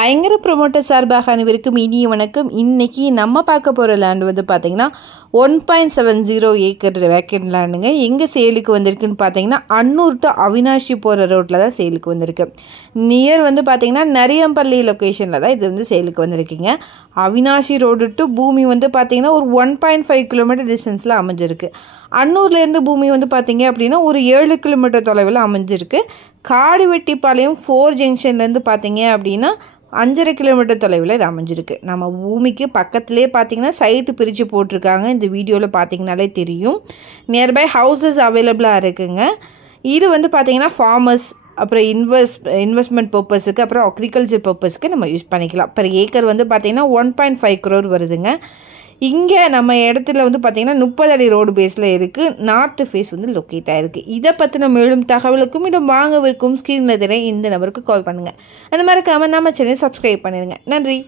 ஐங்கர promoter சார்பாக அனைவருக்கும் இனிய வணக்கம். இன்னைக்கு நம்ம பார்க்க போகிற லேண்ட் வந்து பார்த்தீங்கன்னா 1.70 ஏக்கர் வேக்கண்ட் லேண்டுங்க. எங்கே சேலுக்கு வந்திருக்குன்னு பார்த்தீங்கன்னா அன்னூர் டு அவினாஷி போகிற ரோட்டில் தான் சேலுக்கு வந்திருக்கு. நியர் வந்து பார்த்தீங்கன்னா நரியம்பள்ளி லொக்கேஷனில் தான் இது வந்து சேலுக்கு வந்திருக்குங்க. அவினாஷி ரோடு டு பூமி வந்து பார்த்தீங்கன்னா ஒரு 1.5 கிலோமீட்டர் டிஸ்டன்ஸில் அமைஞ்சிருக்கு. அன்னூர்லேருந்து பூமி வந்து பார்த்தீங்க அப்படின்னா ஒரு 7 கிலோமீட்டர் தொலைவில் அமைஞ்சிருக்கு. காடுவெட்டிப்பாளையம் 4 ஜங்ஷன்லேருந்து பார்த்தீங்க அப்படின்னா 5.5 கிலோமீட்டர் தொலைவில் இது அமைஞ்சிருக்கு. நம்ம பூமிக்கு பக்கத்துலேயே பார்த்தீங்கன்னா சைட்டு பிரித்து போட்டிருக்காங்க. இந்த வீடியோவில் பார்த்தீங்கனாலே தெரியும். நியர்பை ஹவுசஸ் அவைலபிளாக இருக்குங்க. இது வந்து பார்த்தீங்கன்னா ஃபார்மர்ஸ் அப்புறம் இன்வெஸ்ட்மெண்ட் பர்பஸுக்கு அப்புறம் அக்ரிகல்ச்சர் பர்பஸுக்கு நம்ம யூஸ் பண்ணிக்கலாம். பர் ஏக்கர் வந்து பார்த்தீங்கன்னா 1.5 crore வருதுங்க. இங்கே நம்ம இடத்துல வந்து பார்த்திங்கன்னா 30 அடி ரோடு பேஸில் இருக்குது. நார்த்து ஃபேஸ் வந்து லொக்கேட் ஆகிருக்கு. இதை பற்றின மேலும் தகவலுக்கும் இடம் வாங்கவிருக்கும் ஸ்க்ரீனில் தெரிய இந்த நம்பருக்கு கால் பண்ணுங்கள். அந்த மாதிரி நம்ம சேனல் சப்ஸ்கிரைப் பண்ணிடுங்க. நன்றி.